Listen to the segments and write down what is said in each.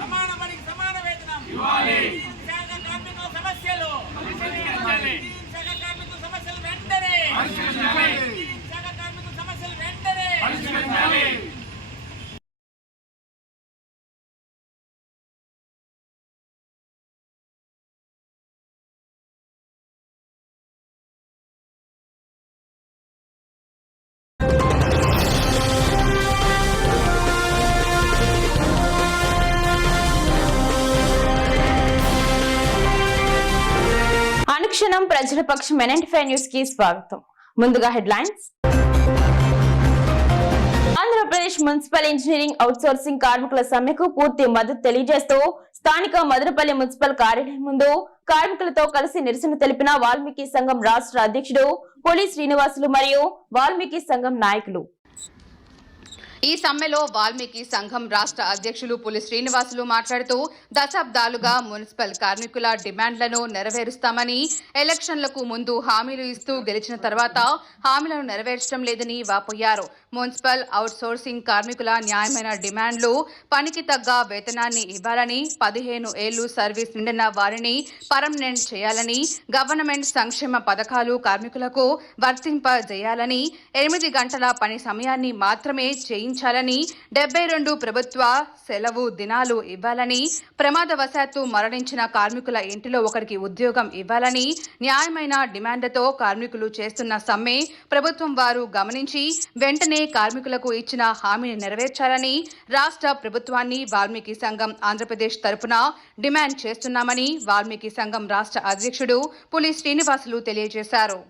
సమాన పనికి సమాన వేతనం శాఖ కార్మికుల సమస్యలు శాఖ కార్మికుల సమస్యలు వెంటనే శాఖ కార్మికుల సమస్యలు వెంటనే అనుక్షణం ప్రజల పక్షం NNT5 న్యూస్ కి స్వాగతం. ముందుగా headlines. Andhra Pradesh municipal engineering outsourcing కార్మికుల సమ్మెకు పూర్తి మద్దతు తెలియజేస్తూ స్థానిక మదనపల్లి మున్సిపల్ కార్యాలయం ముందు కార్మికులతో కలిసి నిరసన తెలిపిన వాల్మీకి సంఘం రాష్ట్ర అధ్యక్షుడు పులి శ్రీనివాసులు మరియు వాల్మీకి సంఘం నాయకులు. ఈ సమ్మెలో వాల్మీకి సంఘం రాష్ట్ర అధ్యక్షులు పులి శ్రీనివాసులు మాట్లాడుతూ దశాబ్దాలుగా మున్సిపల్ కార్మికుల డిమాండ్లను నెరవేరుస్తామని, ఎలక్షన్లకు ముందు హామీలు ఇస్తూ గెలిచిన తర్వాత హామీలను నెరవేర్చడం లేదని వాపోయారు. మున్సిపల్ అవుట్సోర్సింగ్ కార్మికుల న్యాయమైన డిమాండ్లు పనికి తగ్గ వేతనాన్ని ఇవ్వాలని, 15 ఏళ్లు సర్వీస్ నిండిన వారిని పర్మనెంట్ చేయాలని, గవర్నమెంట్ సంక్షేమ పథకాలు కార్మికులకు వర్తింపజేయాలని, 8 గంటల పని సమయాన్ని మాత్రమే చేయించాలని, 72 ప్రభుత్వ సెలవు దినాలు ఇవ్వాలని, ప్రమాదవశాత్తు మరణించిన కార్మికుల ఇంటిలో ఒకరికి ఉద్యోగం ఇవ్వాలని న్యాయమైన డిమాండ్లతో కార్మికులు చేస్తున్న సమ్మె ప్రభుత్వం వారు గమనించి వెంటనే కార్మికులకు ఇచ్చిన హామీని నెరవేర్చాలని రాష్ట్ర ప్రభుత్వాన్ని వాల్మీకి సంఘం ఆంధ్రప్రదేశ్ తరపున డిమాండ్ చేస్తున్నామని వాల్మీకి సంఘం రాష్ట్ర అధ్యక్షుడు పులి శ్రీనివాసులు తెలియజేశారు.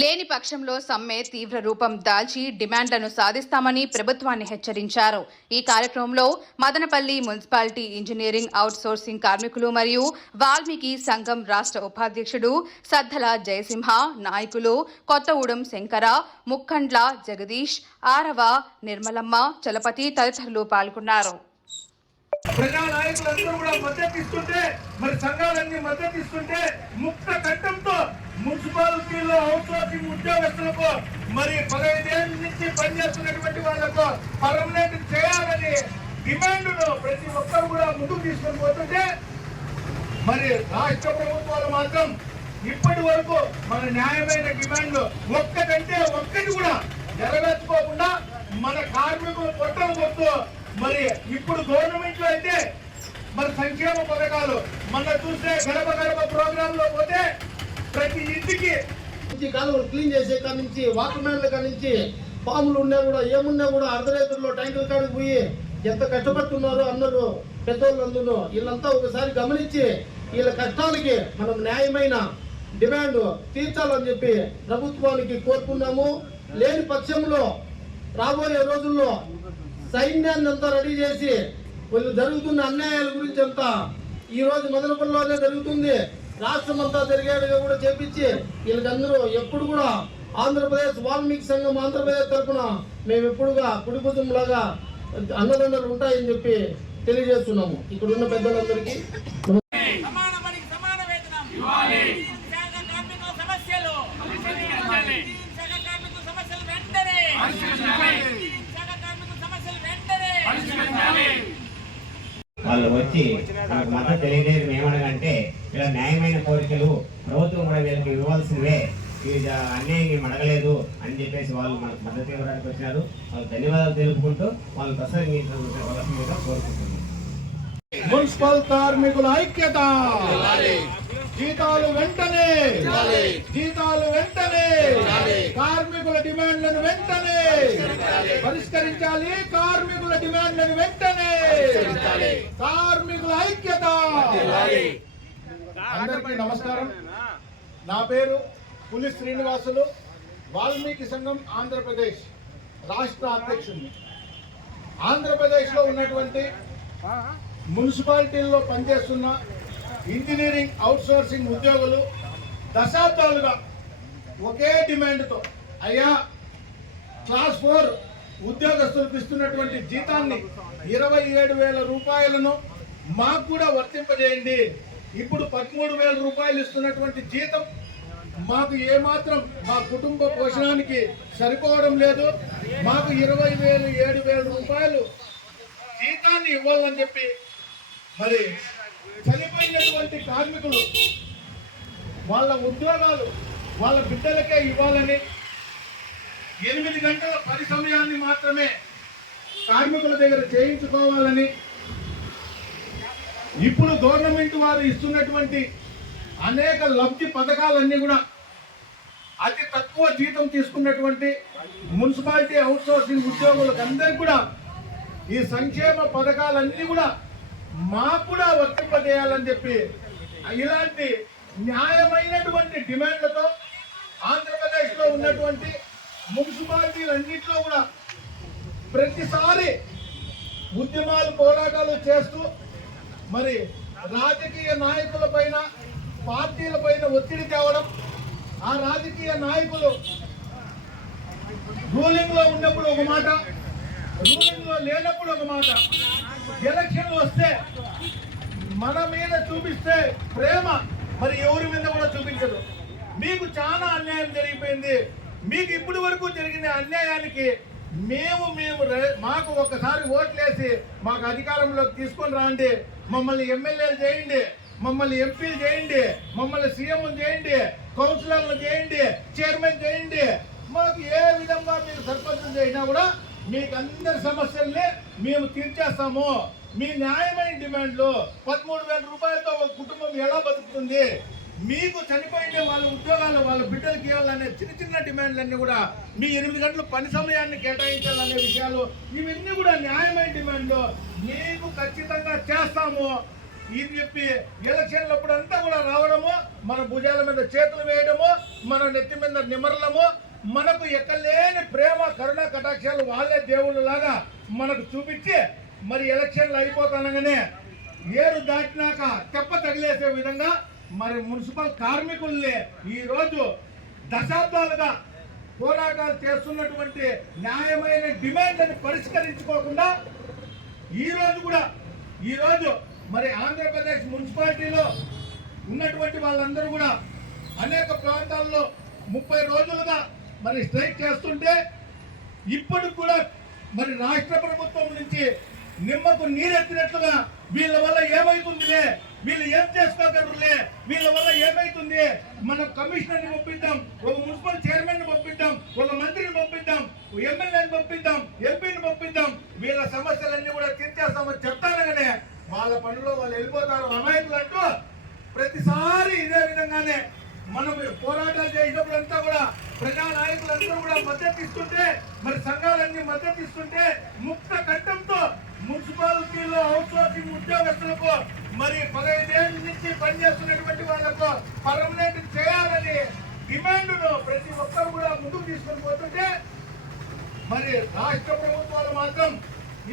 లేని పక్షంలో సమ్మె తీవ్ర రూపం దాల్చి డిమాండ్లను సాధిస్తామని ప్రభుత్వాన్ని హెచ్చరించారు. ఈ కార్యక్రమంలో మదనపల్లి మున్సిపాలిటీ ఇంజనీరింగ్ అవుట్సోర్సింగ్ కార్మికులు మరియు వాల్మీకి సంఘం రాష్ట్ర ఉపాధ్యక్షుడు సద్దల జయసింహ, నాయకులు కొత్తగూడెం శంకర, ముక్కండ్ల జగదీష్, ఆరవ నిర్మలమ్మ, చలపతి తదితరులు పాల్గొన్నారు. ప్రజా నాయకులందరూ కూడా మద్దతు ఇస్తుంటే, మరి సంఘాలన్నీ మద్దతు ఇస్తుంటే ముక్త చట్టంతో మున్సిపాలిటీలో అవుట్సోర్సింగ్ ఉద్యోగస్తులకు మరి 15 ఏళ్ళ నుంచి పనిచేస్తున్నటువంటి వాళ్లకు పర్మనెంట్ చేయాలని డిమాండ్ను ప్రతి ఒక్కరు కూడా ముందుకు తీసుకొని పోతుంటే, మరి రాష్ట్ర ప్రభుత్వాలు మాత్రం ఇప్పటి వరకు మన న్యాయమైన డిమాండ్లు ఒక్కటంటే ఒక్కటి కూడా నెరవేర్చుకోకుండా మన కార్మికులు పొట్టలు కొడుతూ, మరి ఇప్పుడు గవర్నమెంట్ లో అయితే మరి సంక్షేమ పథకాలు మన చూస్తే గడప గడప ప్రోగ్రామ్ లో పోతే ప్రతి ఇంటికి కాలువలు క్లీన్ చేసే కాడ నుంచి వాటర్ మ్యాన్ల కాడ నుంచి పాములు ఉన్నా కూడా ఏమున్నా కూడా అర్ధరాత్రుల్లో ట్యాంకుల కాడికి పోయి ఎంత కష్టపడుతున్నారో అందరూ పెద్దోళ్ళందరూ వీళ్ళంతా ఒకసారి గమనించి వీళ్ళ కష్టాలకి మనం న్యాయమైన డిమాండ్ తీర్చాలని చెప్పి ప్రభుత్వానికి కోరుకున్నాము. లేని పక్షంలో రాబోయే రోజుల్లో సైన్యాన్ని అంతా రెడీ చేసి వీళ్ళు జరుగుతున్న అన్యాయాల గురించి అంతా ఈ రోజు మదనపల్లిలోనే జరుగుతుంది, రాష్ట్రం అంతా జరిగేట్టుగా కూడా చేపించి వీళ్ళకందరూ ఎప్పుడు కూడా ఆంధ్రప్రదేశ్ వాల్మీకి సంఘం ఆంధ్రప్రదేశ్ తరఫున మేము ఎప్పుడుగా కుడి కుటుంబంలాగా అన్నదండలు ఉంటాయని చెప్పి తెలియజేస్తున్నాము. ఇక్కడ ఉన్న పెద్దలందరికీ వాళ్ళు వచ్చి మనకు మద్దతు తెలియజేయడం ఏమనగంటే, ఇలా న్యాయమైన కోరికలు ప్రభుత్వం కూడా వీళ్ళకి ఇవ్వాల్సిందే, ఇది అన్యాయం మేము అడగలేదు అని చెప్పేసి వాళ్ళు మనకు మద్దతు ఇవ్వడానికి వచ్చినారు. వాళ్ళు ధన్యవాదాలు తెలుపుకుంటూ వాళ్ళు ప్రసంగించవలసిందిగా కోరుకుంటున్నాం. మున్సిపల్ కార్మికుల ఐక్యత, జీతాలు వెంటనే, జీతాలు వెంటనే, కార్మికుల డిమాండ్లను వెంటనే పరిష్కరించాలి, కార్మికుల డిమాండ్లను వెంటనే, కార్మికుల ఐక్యత. అందరికీ నమస్కారం. నా పేరు పులి శ్రీనివాసులు, వాల్మీకి సంఘం ఆంధ్రప్రదేశ్ రాష్ట్ర అధ్యక్షుడిని. ఆంధ్రప్రదేశ్లో ఉన్నటువంటి మున్సిపాలిటీల్లో పనిచేస్తున్న ఇంజనీరింగ్ అవుట్సోర్సింగ్ ఉద్యోగులు దశాబ్దాలుగా ఒకే డిమాండ్తో, అయ్యా క్లాస్ 4 ఉద్యోగస్తులకు ఇస్తున్నటువంటి జీతాన్ని 27,000 రూపాయలను మాకు కూడా వర్తింపజేయండి. ఇప్పుడు 13,000 రూపాయలు ఇస్తున్నటువంటి జీతం మాకు ఏమాత్రం మా కుటుంబ పోషణానికి సరిపోవడం లేదు. మాకు 20,000 7,000 రూపాయలు జీతాన్ని ఇవ్వాలని చెప్పి మరి చనిపోయినటువంటి కార్మికులు వాళ్ళ ఉద్యోగాలు వాళ్ళ బిడ్డలకే ఇవ్వాలని 8 గంటల పని సమయాన్ని మాత్రమే కార్మికుల దగ్గర చేయించుకోవాలని ఇప్పుడు గవర్నమెంట్ వారు ఇస్తున్నటువంటి అనేక లబ్ధి పథకాలన్నీ కూడా అతి తక్కువ జీతం తీసుకున్నటువంటి మున్సిపాలిటీ అవుట్సోర్సింగ్ ఉద్యోగులకు అందరికీ కూడా ఈ సంక్షేమ పథకాలన్నీ కూడా మాకు కూడా వర్తింపజేయాలని చెప్పి ఇలాంటి న్యాయమైనటువంటి డిమాండ్లతో ఆంధ్రప్రదేశ్లో ఉన్నటువంటి మున్సిపాలిటీలన్నింటిలో కూడా ప్రతిసారి ఉద్యమాలు పోరాటాలు చేస్తూ మరి రాజకీయ నాయకుల పైన పార్టీల పైన ఒత్తిడి తేవడం, ఆ రాజకీయ నాయకులు రూలింగ్ లో ఉన్నప్పుడు ఒక మాట, రూలింగ్ లో లేనప్పుడు ఒక మాట, ఎలక్షన్లు వస్తే మన మీద చూపిస్తే ప్రేమ మరి ఎవరి మీద కూడా చూపించదు. మీకు చాలా అన్యాయం జరిగిపోయింది, మీకు ఇప్పటి వరకు జరిగిన అన్యాయానికి మాకు ఒక్కసారి ఓట్లేసి మాకు అధికారంలోకి తీసుకొని రాండి, మమ్మల్ని ఎమ్మెల్యేలు చేయండి, మమ్మల్ని ఎంపీలు చేయండి, మమ్మల్ని సీఎం చేయండి, కౌన్సిలర్లు చేయండి, చైర్మన్ చేయండి, మాకు ఏ విధంగా మీరు సర్పంచ్ చేసినా కూడా మీకు అందరి సమస్యల్ని మేము తీర్చేస్తాము. మీ న్యాయమైన డిమాండ్లు 13,000 రూపాయలతో ఒక కుటుంబం ఎలా బతుకుతుంది, మీకు చనిపోయిన వాళ్ళ ఉద్యోగాలు వాళ్ళ బిడ్డలకి ఇవ్వాలనే చిన్న డిమాండ్లన్నీ కూడా మీ 8 గంటల పని సమయాన్ని కేటాయించాలనే విషయాలు ఇవన్నీ కూడా న్యాయమైన డిమాండ్లు మీకు ఖచ్చితంగా చేస్తాము ఇది చెప్పి ఎలక్షన్లప్పుడు అంతా కూడా రావడము, మన భుజాల మీద చేతులు వేయడము, మన నెత్తి మీద నిమరలము, మనకు ఎక్కలేని ప్రేమ కరుణ కటాక్షాలు వాళ్ళే దేవుళ్ళు లాగా మనకు చూపించి మరి ఎలక్షన్లు అయిపోతానగానే ఏరు దాటినాక తెప్ప తగిలేసే విధంగా మరి మున్సిపల్ కార్మికుల్ని ఈ రోజు దశాబ్దాలుగా పోరాటాలు చేస్తున్నటువంటి న్యాయమైన డిమాండ్లను పరిష్కరించుకోకుండా ఈ రోజు మరి ఆంధ్రప్రదేశ్ మున్సిపాలిటీలో ఉన్నటువంటి వాళ్ళందరూ కూడా అనేక ప్రాంతాల్లో 30 రోజులుగా మరి స్ట్రైక్ చేస్తుంటే ఇప్పటికి కూడా మరి రాష్ట్ర ప్రభుత్వం నుంచి నిమ్మకు నీరెత్తినట్లుగా వీళ్ళ వల్ల ఏమైతుందిలే, వీళ్ళు ఏం చేసుకోగలరులే, వీళ్ళ వల్ల ఏమైతుంది, మనం కమిషనర్ని పంపిద్దాం, ఒక మున్సిపల్ చైర్మన్ పంపిద్దాం, ఒక మంత్రిని పంపిద్దాం, ఎమ్మెల్యేని పంపిద్దాం, ఎంపీని పంపిద్దాం, వీళ్ళ సమస్యలన్నీ కూడా తీర్చేస్తామని చెప్తానగానే వాళ్ళ పనుల్లో వాళ్ళు వెళ్ళిపోతారు అమాయకులు అంటూ ప్రతిసారి ఇదే విధంగానే మనం పోరాటాలు చేసినప్పుడంతా కూడా ప్రజా నాయకులందరూ కూడా మద్దతు ఇస్తుంటే మరి సంఘాలన్నీ మద్దతు ఇస్తుంటే ముక్త కంఠంతో మున్సిపాలిటీలో అవుట్సోర్సింగ్ ఉద్యోగస్తులకు మరి 15 ఏళ్ళ నుంచి పనిచేస్తున్నటువంటి వాళ్ళకు పర్మనెంట్ చేయాలని డిమాండ్ను ప్రతి ఒక్కరు కూడా ముందుకు తీసుకొని పోతుంటే మరి రాష్ట్ర ప్రభుత్వాలు మాత్రం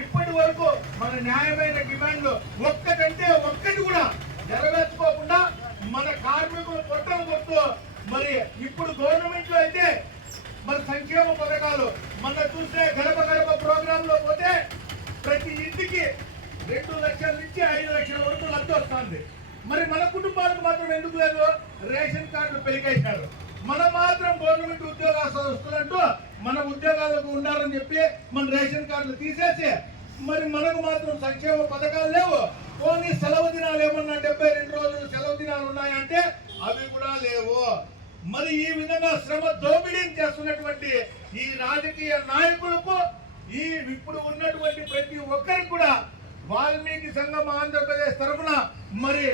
ఇప్పటి వరకు మన న్యాయమైన డిమాండ్లు ఒక్కటంటే ఒక్కటి కూడా నెరవేర్చుకోకుండా మన కార్మికులు పొట్టలు కొట్టు మరి ఇప్పుడు గవర్నమెంట్ లో అయితే మరి సంక్షేమ పథకాలు మన చూస్తే గడప గడప ప్రోగ్రామ్ లో పోతే ప్రతి ఇంటికి 2 లక్షల నుంచి 5 లక్షల వరకు లబ్ధి వస్తుంది. మరి మన కుటుంబాలకు మాత్రం ఎందుకు లేదు? రేషన్ కార్డులు పెరిగేశారు. మనం మాత్రం గవర్నమెంట్ ఉద్యోగస్తులంటూ మన ఉద్యోగాలకు ఉండాలని చెప్పి మన రేషన్ కార్డులు తీసేసి మరి మనకు మాత్రం సంక్షేమ పథకాలు లేవు. పోనీ సెలవు దినాలు ఏమన్నా 72 రోజులు సెలవు దినాలు ఉన్నాయంటే అవి కూడా లేవు. మరి ఈ విధంగా శ్రమ దోపిడీని చేస్తున్నటువంటి ఈ రాజకీయ నాయకులకు ఇప్పుడు ఉన్నటువంటి ప్రతి ఒక్కరికి కూడా వాల్మీకి సంఘం ఆంధ్రప్రదేశ్ తరఫున మరి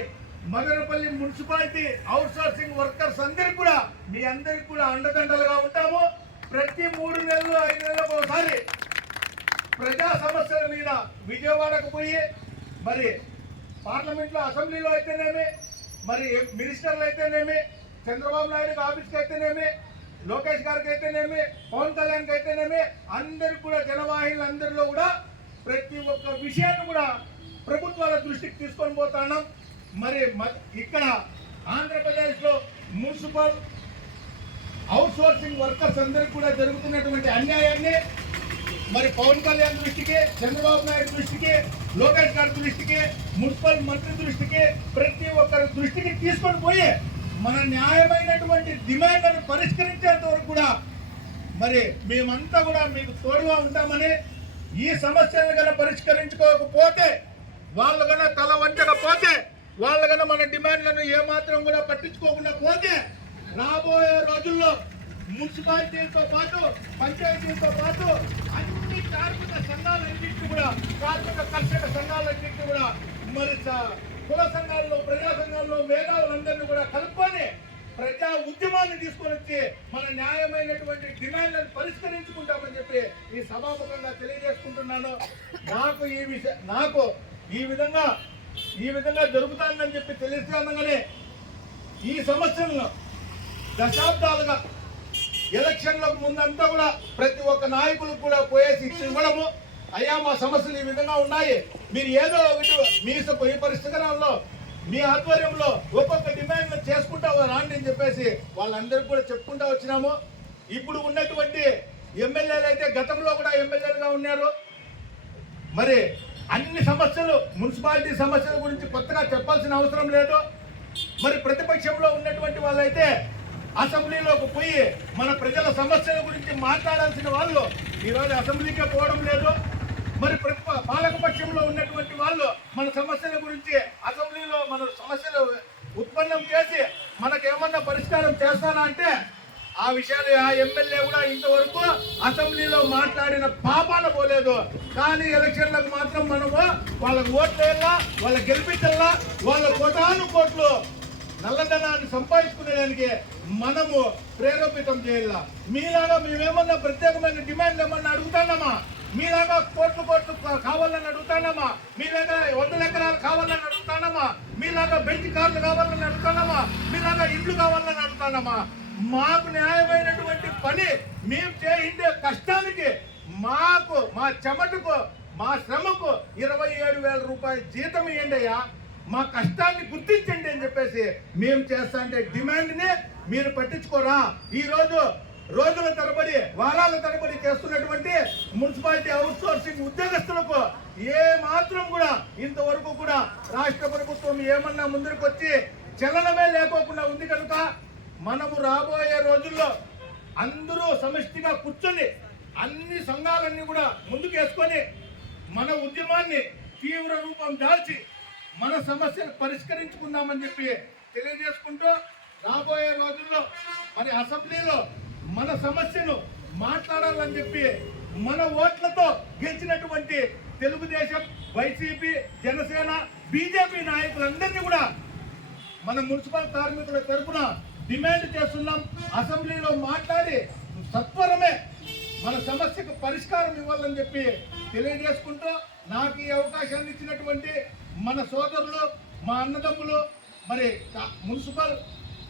మదనపల్లి మున్సిపాలిటీ అవుట్సోర్సింగ్ వర్కర్స్ అందరికి కూడా మీ అందరికి కూడా అండదండలుగా ఉంటాము. ప్రతి 3 నెలలు 5 నెలలకు ఒకసారి ప్రజా సమస్యల మీద విజయవాడకు పోయి మరి పార్లమెంట్లో అసెంబ్లీలో అయితేనేమి మరి మినిస్టర్లు అయితేనేమి చంద్రబాబు నాయుడు ఆఫీస్కి అయితేనేమి లోకేష్ గారికి అయితేనేమి పవన్ కళ్యాణ్కి అయితేనేమి అందరికి కూడా జనవాహినులు అందరిలో కూడా ప్రతి ఒక్క విషయాన్ని కూడా ప్రభుత్వాల దృష్టికి తీసుకొని పోతున్నాం. మరి ఇక్కడ ఆంధ్రప్రదేశ్లో మున్సిపల్ అవుట్సోర్సింగ్ వర్కర్స్ అందరికి కూడా జరుగుతున్నటువంటి అన్యాయాన్ని మరి పవన్ కళ్యాణ్ దృష్టికి, చంద్రబాబు నాయుడు దృష్టికి, లోకేష్ గారి దృష్టికి, మున్సిపల్ మంత్రి దృష్టికి, ప్రతి ఒక్కరి దృష్టికి తీసుకొని పోయి మన న్యాయమైనటువంటి డిమాండ్లను పరిష్కరించేంత వరకు కూడా మరి మేమంతా కూడా మీకు తోడుగా ఉంటామని, ఈ సమస్యలను కనుక పరిష్కరించుకోకపోతే వాళ్ళు కన్నా తల వంచకపోతే, వాళ్ళు కన్నా మన డిమాండ్లను ఏమాత్రం కూడా పట్టించుకోకుండా పోతే రాబోయే రోజుల్లో మున్సిపాలిటీలతో పాటు పంచాయతీలతో పాటు అన్ని కార్మిక సంఘాలన్నింటినీ కూడా, కార్మిక కర్షక సంఘాలన్నింటినీ కూడా, మరి కుల సంఘాల్లో, ప్రజా సంఘాల్లో మేధావులందరినీ కూడా కలుపుకొని ప్రజా ఉద్యమాన్ని తీసుకొని వచ్చి మన న్యాయమైనటువంటి డిమాండ్లను పరిష్కరించుకుంటామని చెప్పి ఈ సభాముఖంగా తెలియజేసుకుంటున్నాను. నాకు ఈ విధంగా జరుగుతుందని చెప్పి తెలియజేయగానే ఈ సమస్యలను దశాబ్దాలుగా ఎలక్షన్లకు ముందంతా కూడా ప్రతి ఒక్క నాయకులకు కూడా పోయేసి ఇవ్వడము, అయ్యా మా సమస్యలు ఈ విధంగా ఉన్నాయి, మీరు ఏదో ఒకటి మీ పరిష్కారంలో మీ ఆధ్వర్యంలో ఒక్కొక్క డిమాండ్ చేసుకుంటా రాండి అని చెప్పేసి వాళ్ళందరికీ కూడా చెప్పుకుంటా వచ్చినాము. ఇప్పుడు ఉన్నటువంటి ఎమ్మెల్యేలు అయితే గతంలో కూడా ఎమ్మెల్యేలుగా ఉన్నారు. మరి అన్ని సమస్యలు, మున్సిపాలిటీ సమస్యల గురించి కొత్తగా చెప్పాల్సిన అవసరం లేదు. మరి ప్రతిపక్షంలో ఉన్నటువంటి వాళ్ళైతే అసెంబ్లీలోకి పోయి మన ప్రజల సమస్యల గురించి మాట్లాడాల్సిన వాళ్ళు ఈరోజు అసెంబ్లీకే పోవడం లేదు. మరి పాలకపక్షంలో ఉన్నటువంటి వాళ్ళు మన సమస్యల గురించి అసెంబ్లీలో మన సమస్యలు ఉత్పన్నం చేసి మనకేమన్నా పరిష్కారం చేస్తారా అంటే ఆ విషయాలు ఆ ఎమ్మెల్యే కూడా ఇంతవరకు అసెంబ్లీలో మాట్లాడిన పాపాన పోలేదు. కానీ ఎలక్షన్లకు మాత్రం మనము వాళ్ళకి ఓట్లు వేయాలా, వాళ్ళకి గెలిపించాలా, వాళ్ళ కోటాను నల్లధనాన్ని సంపాదించుకునేదానికి మనము ప్రేరేపితం చేయాలా. మీలాగా మేమేమన్నా ప్రత్యేకమైన డిమాండ్లు ఏమన్నా అడుగుతామా? మీలాగా కోట్లు కావాలని అడుగుతానమ్మా? మీలాగా 100 ఎకరాలు కావాలని అడుగుతానమ్మా? మీలాగా బెంచ్ కార్లు కావాలని అడుగుతానమ్మా? మీలాగా ఇండ్లు కావాలని అడుగుతానమ్మా? మాకు న్యాయమైనటువంటి పని మేము చేయిండే కష్టానికి, మాకు మా చెమటకు, మా శ్రమకు 27,000 రూపాయల జీతం ఇవ్వండి అయ్యా, మా కష్టాన్ని గుర్తించండి అని చెప్పేసి మేము చేస్తా అంటే డిమాండ్ని మీరు పట్టించుకోరా? ఈ రోజు రోజుల తరబడి, వారాల తరబడి చేస్తున్నటువంటి మున్సిపాలిటీ అవుట్ సోర్సింగ్ ఉద్యోగస్తులకు ఏ మాత్రం కూడా ఇంతవరకు కూడా రాష్ట్ర ప్రభుత్వం ఏమన్నా ముందుకు వచ్చి చలనమే లేకోకుండా ఉంది. కనుక మనము రాబోయే రోజుల్లో అందరూ సమిష్టిగా కూర్చొని అన్ని సంఘాలన్నీ కూడా ముందుకేసుకొని మన ఉద్యమాన్ని తీవ్ర రూపం దాల్చి మన సమస్యను పరిష్కరించుకుందామని చెప్పి తెలియజేసుకుంటూ, రాబోయే రోజుల్లో మరి అసెంబ్లీలో మన సమస్యను మాట్లాడాలని చెప్పి మన ఓట్లతో గెలిచినటువంటి తెలుగుదేశం, వైసీపీ, జనసేన, బీజేపీ నాయకులందరినీ కూడా మన మున్సిపల్ కార్మికుల తరఫున డిమాండ్ చేస్తున్నాం. అసెంబ్లీలో మాట్లాడి సత్వరమే మన సమస్యకు పరిష్కారం ఇవ్వాలని చెప్పి తెలియజేసుకుంటూ, నాకు ఈ అవకాశాన్ని ఇచ్చినటువంటి మన సోదరులు, మా అన్నదమ్ములు, మరి మున్సిపల్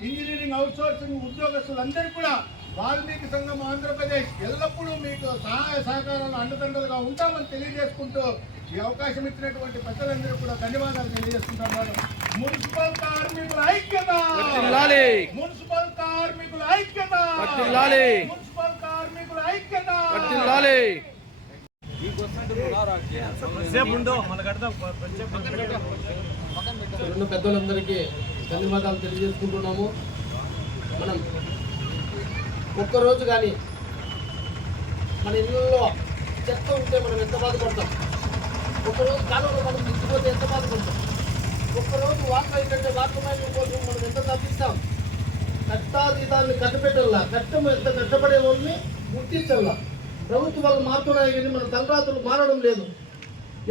ఇంజనీరింగ్ అవుట్ సోర్సింగ్ ఉద్యోగస్తులందరికీ కూడా వాల్మీకి సంఘం ఆంధ్రప్రదేశ్ ఎల్లప్పుడూ మీకు సహాయ సహకారాలు అండదండలుగా ఉంటామని తెలియజేసుకుంటూ ఈ అవకాశం ఇచ్చినటువంటి పెద్దలందరూ కూడా ధన్యవాదాలు తెలియజేసుకుంటున్నాను. మున్సిపల్ కార్మికుల ఐక్యత, మున్సిపల్ కార్మికుల ఐక్యత, మున్సిపల్ కార్మికుల ఐక్యత. రెండు పెద్దలందరికీ ధన్యవాదాలు తెలియజేసుకుంటున్నాము. మనం ఒక్కరోజు కానీ మన ఇళ్ళల్లో చెత్త ఉంటే మనం ఎంత బాధపడతాం? ఒక్కరోజు కాలంలో మనం మించిపోతే ఎంత బాధపడతాం? ఒక్కరోజు వాటర్ ఏంటంటే వాటర్ మైనింగ్ కోసం మనం ఎంత తప్పిస్తాం? కష్టాతీతాన్ని కట్టపెట్టాలా, కష్టం ఎంత కష్టపడే వాళ్ళని గుర్తించాలా. ప్రభుత్వాలు మారుతున్నాయి కానీ మన తలరాతులు మారడం లేదు.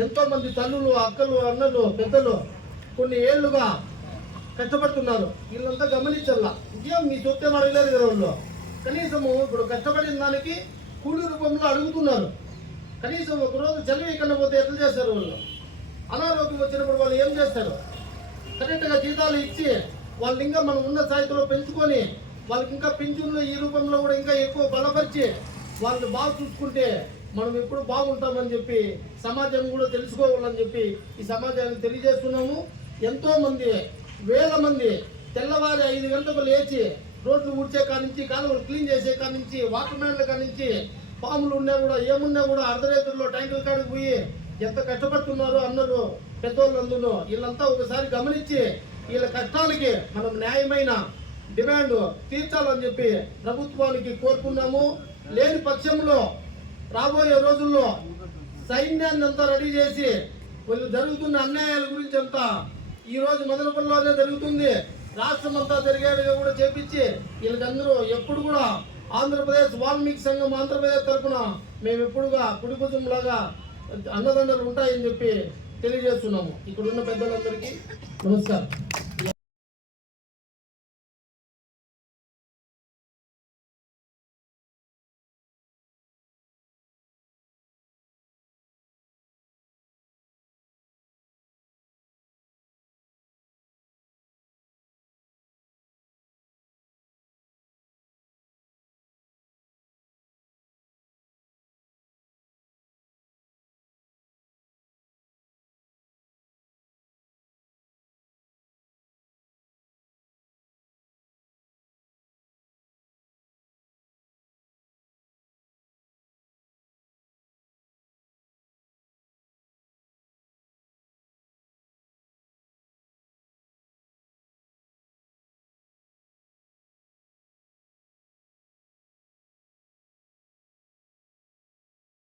ఎంతోమంది తల్లులు, అక్కలు, అన్నలు, పెద్దలు కొన్ని ఏళ్లుగా కష్టపడుతున్నారు. వీళ్ళంతా గమనించాలా. ఇంకేం మీ చూస్తే అడగలేదు కదా వాళ్ళు. కనీసము ఇప్పుడు కష్టపడిన దానికి కూలి రూపంలో అడుగుతున్నారు. కనీసం ఒకరోజు చలివి కన్నా పోతే ఎట్లా చేస్తారు వాళ్ళు? అనారోగ్యం వచ్చినప్పుడు వాళ్ళు ఏం చేస్తారు? కరెక్ట్గా జీతాలు ఇచ్చి వాళ్ళు ఇంకా మనం ఉన్న స్థాయిలో పెంచుకొని వాళ్ళకి ఇంకా పింఛన్లు ఈ రూపంలో కూడా ఇంకా ఎక్కువ బలపరిచి వాళ్ళని బాగా చూసుకుంటే మనం ఎప్పుడు బాగుంటామని చెప్పి సమాజం కూడా తెలుసుకోవాలని చెప్పి ఈ సమాజానికి తెలియజేస్తున్నాము. ఎంతోమంది, వేల మంది తెల్లవారి 5 గంటలకు లేచి రోడ్లు ఊడ్చే కానించి, కాలువలు క్లీన్ చేసే కానించి, వాటర్ మ్యాన్ల కానించి, పాములు ఉన్నా కూడా ఏమున్నా కూడా అర్ధరాత్రుల్లో ట్యాంకుల కాడికి పోయి ఎంత కష్టపడుతున్నారో అన్నలు, పెద్దోళ్ళు అందరూ వీళ్ళంతా ఒకసారి గమనించి వీళ్ళ కష్టాలకి మనం న్యాయమైన డిమాండ్ తీర్చాలని చెప్పి ప్రభుత్వానికి కోరుకున్నాము. లేని పక్షంలో రాబోయే రోజుల్లో సైన్యాన్ని అంతా రెడీ చేసి వీళ్ళు జరుగుతున్న అన్యాయాల గురించి అంతా ఈరోజు మదనపల్లిలోనే జరుగుతుంది, రాష్ట్రం అంతా జరిగేట్టుగా కూడా చేపించి వీళ్ళకందరూ ఎప్పుడు కూడా ఆంధ్రప్రదేశ్ వాల్మీకి సంఘం ఆంధ్రప్రదేశ్ తరఫున మేము ఎప్పుడుగా కుడిభుజంలాగా అన్నదండలు ఉంటాయని చెప్పి తెలియజేస్తున్నాము. ఇక్కడ ఉన్న పెద్దలందరికీ నమస్కారం.